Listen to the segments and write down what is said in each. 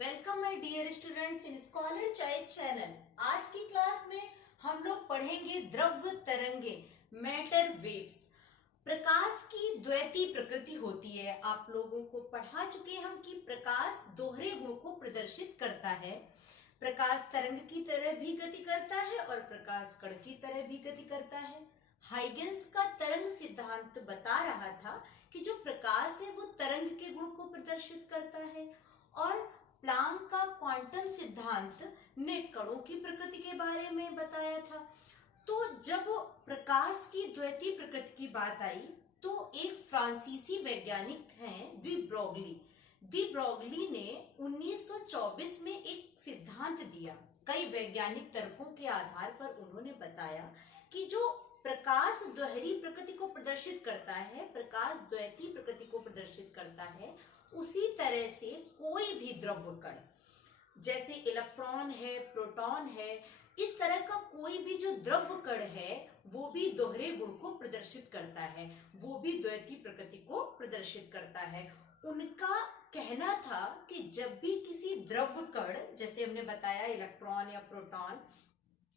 Welcome my dear students in scholar choice channel. आज की class में हम लोग पढ़ेंगे द्रव्य तरंगे, मैटर वेव्स। प्रकाश की द्वैती प्रकृति होती है। आप लोगों को पढ़ा चुके हम कि प्रकाश दोहरे गुण को प्रदर्शित करता है। प्रकाश तरंग की तरह भी गति करता है और प्रकाश कण की तरह भी गति करता है। हाइगेंस का तरंग सिद्धांत बता रहा था कि जो प्रकाश है वो तरंग के गुण को प्रदर्शित करता है, और प्लांक का क्वांटम सिद्धांत ने कणों की प्रकृति के बारे में बताया था। तो जब प्रकाश की द्वैती प्रकृति की बात आई तो एक फ्रांसीसी वैज्ञानिक हैं डी ब्रोगली ने 1924 में एक सिद्धांत दिया। कई वैज्ञानिक तर्कों के आधार पर उन्होंने बताया कि जो प्रकाश दोहरी प्रकृति को प्रदर्शित करता है, प्रकाश द्वैती प्रकृति को प्रदर्शित करता है, उसी तरह से कोई भी द्रव्य कण जैसे इलेक्ट्रॉन है, प्रोटॉन है, इस तरह का कोई भी जो द्रव्य कण है वो भी दोहरे गुण को प्रदर्शित करता है, वो भी द्वैती प्रकृति को प्रदर्शित करता है। उनका कहना था कि जब भी किसी द्रव्य कण, जैसे हमने बताया इलेक्ट्रॉन या प्रोटॉन,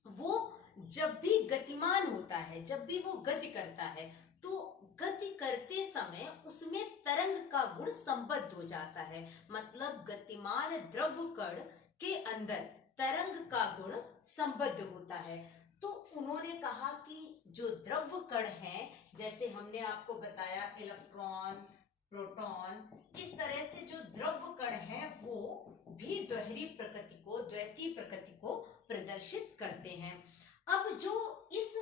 वो जब भी गतिमान होता है, जब भी वो गति करता है, तो गति करते समय उसमें तरंग का गुण संबद्ध हो जाता है। मतलब गतिमान द्रव्य कण के अंदर तरंग का गुण संबद्ध होता है। तो उन्होंने कहा कि जो द्रव्य कण है, जैसे हमने आपको बताया इलेक्ट्रॉन, प्रोटॉन, इस तरह से जो द्रव्य कण है वो भी दोहरी प्रकृति को, द्वैती प्रकृति को प्रदर्शित करते हैं। अब जो इस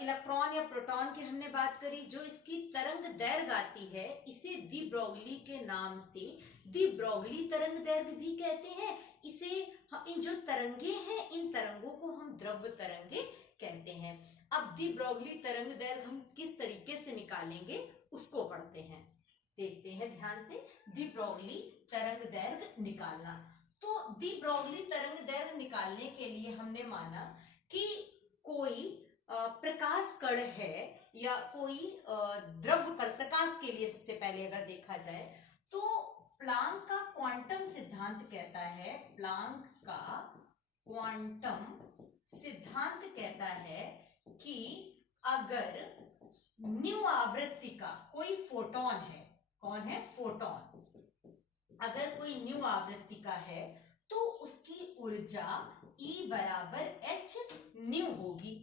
इलेक्ट्रॉन या प्रोटॉन की हमने बात करी, जो इसकी तरंग दैर्घ्य आती है, इसे डी ब्रोगली के नाम से डी ब्रोगली तरंग दैर्घ्य भी कहते हैं। इसे इन जो तरंगे हैं, इन तरंगों को हम द्रव्य तरंगे कहते हैं। अब डी ब्रोगली तरंग दैर्घ्य हम किस तरीके से निकालेंगे उसको पढ़ते हैं, देखते हैं ध्यान से। डी ब्रोगली तरंग दैर्घ्य निकालना, तो डी ब्रोगली तरंग दैर्घ्य निकालने के लिए हमने माना कि कोई प्रकाश कण है या कोई द्रव्य कण, प्रकाश के लिए सबसे पहले अगर देखा जाए तो प्लांक का क्वांटम सिद्धांत कहता है, प्लांक का क्वांटम सिद्धांत कहता है कि अगर न्यू आवृत्ति का कोई फोटोन है, कौन है? फोटोन। अगर कोई न्यू आवृत्ति का है तो उसकी ऊर्जा E बराबर h न्यू होगी।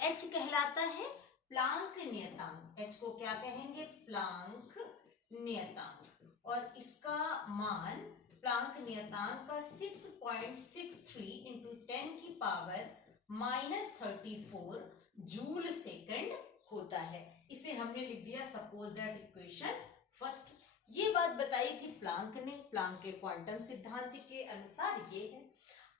h कहलाता है प्लांक नियतांक। h को क्या कहेंगे? प्लांक नियतांक। और इसका मान प्लांक नियतांक का 6.63 इंटू 10 की पावर -34 जूल सेकंड होता है। इसे हमने लिख दिया सपोज दैट इक्वेशन फर्स्ट। ये बात बताई थी प्लांक ने, प्लांक के क्वांटम सिद्धांत के अनुसार ये है।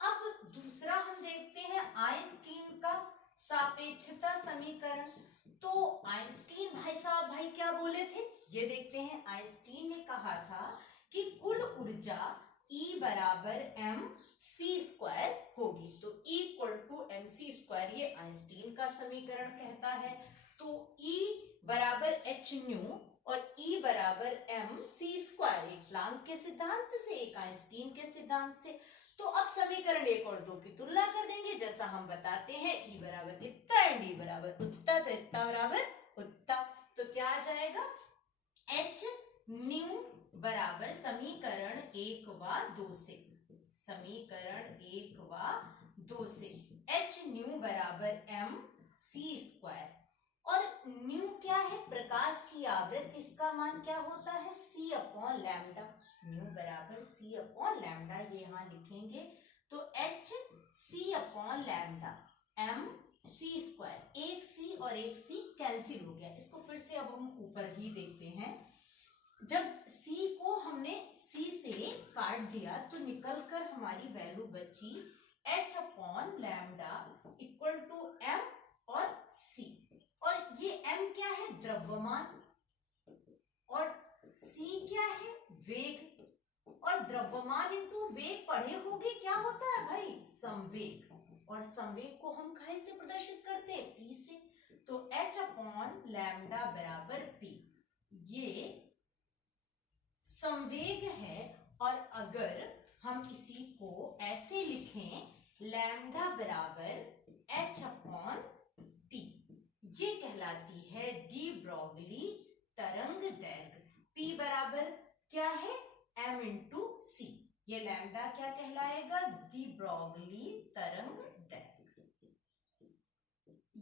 अब दूसरा हम देखते हैं आइंस्टीन का सापेक्षता समीकरण। तो आइंस्टीन भाई साहब क्या बोले थे, ये देखते हैं। आइंस्टीन ने कहा था कि कुल ऊर्जा E बराबर mc² होगी। तो E इक्वल टू mc², ये आइंस्टीन का समीकरण कहता है। तो E बराबर h न्यू और E बराबर mc², एक प्लांक के सिद्धांत से, एक आइंस्टीन के सिद्धांत से। तो अब समीकरण 1 और 2 की तुलना कर देंगे, जैसा हम बताते हैं। E बराबर इतना एंड E बराबर उतना, तो इतना बराबर उतना। तो क्या आ जाएगा? h न्यू बराबर समीकरण 1 व 2 से, समीकरण 1 व 2 से h न्यू बराबर mc²। और न्यू क्या है? प्रकाश की आवृत्ति, इसका मान क्या होता है? c/λ। न्यू बराबर c/λ, ये यहां लिखेंगे। तो h c/λ mc², एक c और एक c कैंसिल हो गया। इसको फिर से अब हम ऊपर ही देखते हैं। जब c को हमने c से काट दिया तो निकल कर हमारी वैल्यू बची h/λ इक्वल टू m और c। और ये m क्या है? द्रव्यमान। और c क्या है? वेग। और द्रव्यमान इंटू वेग पढ़े होगे, क्या होता है भाई? संवेग। और संवेग को हम कहीं से प्रदर्शित करते हैं? p से। तो h/λ बराबर p, ये संवेग है। और अगर हम इसी को ऐसे लिखें, लैम्डा बराबर h अपॉन p। ये कहलाती है डी ब्रोगली तरंग दैर्घ्य। p बराबर क्या है, m इंटू सी। ये लैम्डा क्या कहलाएगा, डी ब्रोगली तरंग दैर्घ्य।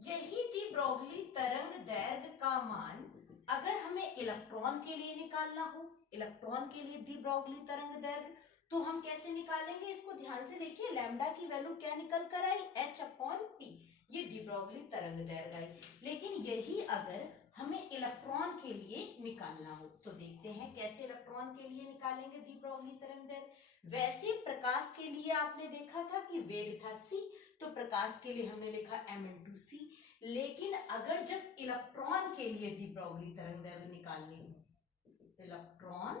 यही डी ब्रोगली तरंग दैर्घ्य का मान अगर हमें इलेक्ट्रॉन के लिए निकालना हो, इलेक्ट्रॉन के लिए डी ब्रोगली तरंग दैर्घ्य, तो हम कैसे निकालेंगे, इसको ध्यान से देखिए। लैम्डा की वैल्यू क्या निकल कर आई, h अपॉन p। ये डी ब्रोगली तरंग दैर्घ्य आई। लेकिन यही अगर हमें इलेक्ट्रॉन के लिए निकालना हो तो देखते हैं कैसे इलेक्ट्रॉन के लिए निकालेंगे डी ब्रोगली तरंग दैर्घ्य। वैसे प्रकाश के लिए आपने देखा था कि वेग था c, तो प्रकाश के लिए हमने लिखा m इंटू सी। लेकिन अगर जब इलेक्ट्रॉन के लिए डी ब्रोगली तरंग दैर्घ्य निकालनी हो, इलेक्ट्रॉन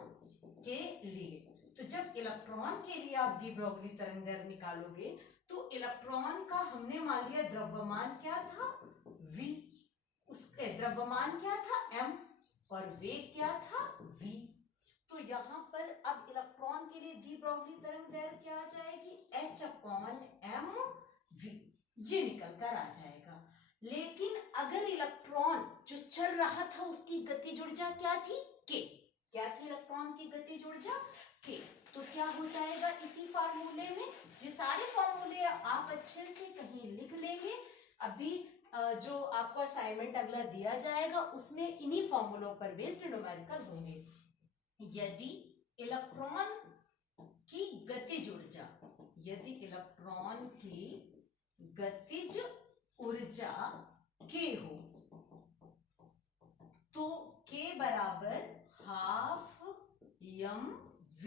के लिए, तो जब इलेक्ट्रॉन के लिए आप डी ब्रोगली तरंग दैर्घ्य निकालोगे तो इलेक्ट्रॉन का हमने मान लिया द्रव्यमान क्या था, v, उसके द्रव्यमान क्या था, m, और वेग क्या था, v। तो यहाँ पर अब इलेक्ट्रॉन के लिए डी ब्रोगली तरंग दैर्घ्य क्या आ जाएगी, h अपॉन m v। ये निकल कर आ जाएगा। लेकिन अगर इलेक्ट्रॉन जो चल रहा था उसकी गतिज ऊर्जा क्या थी, k। क्या थी इलेक्ट्रॉन की गतिज ऊर्जा, k। तो क्या हो जाएगा इसी फार्मूले में, ये सारे फार्मूले आप अच्छे से कहीं लिख लेंगे। अभी जो आपको असाइनमेंट अगला दिया जाएगा उसमें इन्हीं फॉर्मूलों पर बेस्ड न्यूमेरिकल्स होंगे। यदि इलेक्ट्रॉन की गतिज ऊर्जा, यदि इलेक्ट्रॉन की गतिज ऊर्जा k हो तो k बराबर हाफ m v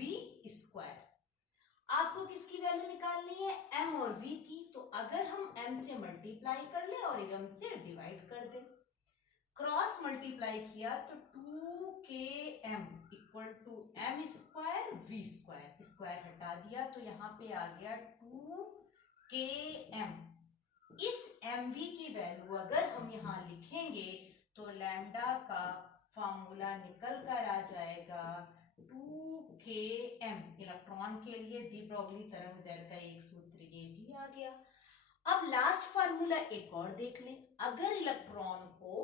स्क्वायर। आपको किसकी वैल्यू निकालनी है, m और v की। तो अगर हम m से मल्टीप्लाई कर ले और m से डिवाइड कर दे, क्रॉस मल्टीप्लाई किया तो 2km equal to m square v square, square हटा दिया तो यहाँ पे आ गया 2km। इस mv की वैल्यू अगर हम यहाँ लिखेंगे तो लैम्डा का फॉर्मूला निकल कर आ जाएगा 2km। इलेक्ट्रॉन के लिए डी ब्रोगली तरंग दैर्घ्य का एक सूत्र ये भी आ गया। अब लास्ट फार्मूला एक और देख लें। अगर इलेक्ट्रॉन को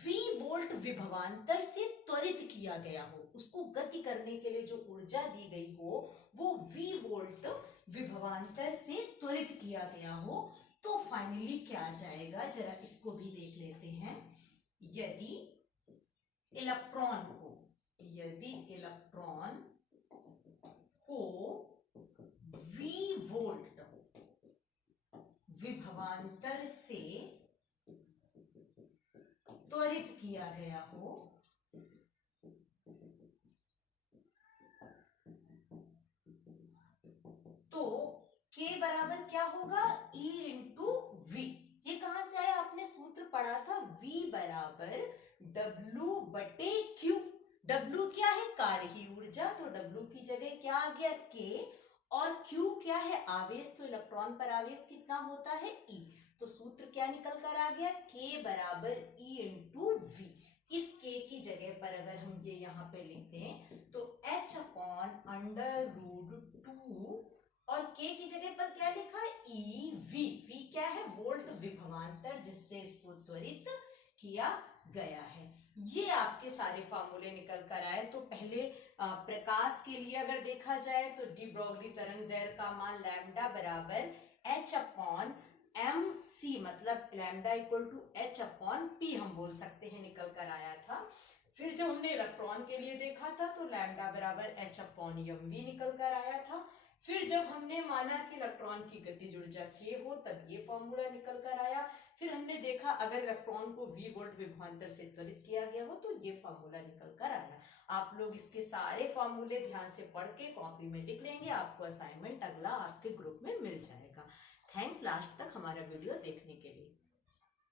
v वोल्ट विभवांतर से त्वरित किया गया हो, उसको गति करने के लिए जो ऊर्जा दी गई हो वो v वोल्ट विभवांतर से त्वरित किया गया हो, तो फाइनली क्या आ जाएगा, जरा इसको भी देख लेते हैं। यदि इलेक्ट्रॉन को v वोल्ट विभवांतर से त्वरित किया गया हो तो k बराबर क्या होगा, E इंटू v। ये कहां से आया, आपने सूत्र पढ़ा था, v बराबर W बटे Q। W क्या है, कार्यहीय ऊर्जा, तो W की जगह क्या आ गया, k, और Q क्या है, आवेश, तो इलेक्ट्रॉन पर आवेश कितना होता है, E। तो सूत्र क्या निकल कर आ गया, k बराबर E इंटू v। इस k की जगह पर अगर हम ये यहाँ पे लिखते हैं तो h अपॉन अंडर रूट 2, और k की जगह पर क्या लिखा है, ई वी। वी क्या है, वोल्ट विभवांतर, जिससे इसको त्वरित किया गया है। ये आपके सारे फार्मूले निकल कर आए। तो पहले प्रकाश के लिए अगर देखा जाए तो डी ब्रोगली तरंग दैर्घ्य का मान लैम्डा बराबर h अपॉन एम सी, मतलब lambda equal to h upon p हम बोल सकते हैं, निकल कर आया था। फिर जब हमने इलेक्ट्रॉन के लिए देखा था तो लैम्डा बराबर h अपॉन एम वी निकल कर आया था। फिर जब हमने माना कि इलेक्ट्रॉन की गतिज ऊर्जा k हो तब ये फॉर्मूला निकल कर आया। फिर हमने देखा अगर इलेक्ट्रॉन को v वोल्ट विभवांतर से त्वरित किया गया हो तो ये फॉर्मूला निकल कर आया। आप लोग इसके सारे फॉर्मूले ध्यान से पढ़ के कॉपी में लिख लेंगे, आपको असाइनमेंट अगला आपके ग्रुप में मिल जाएगा। थैंक्स लास्ट तक हमारा वीडियो देखने के लिए।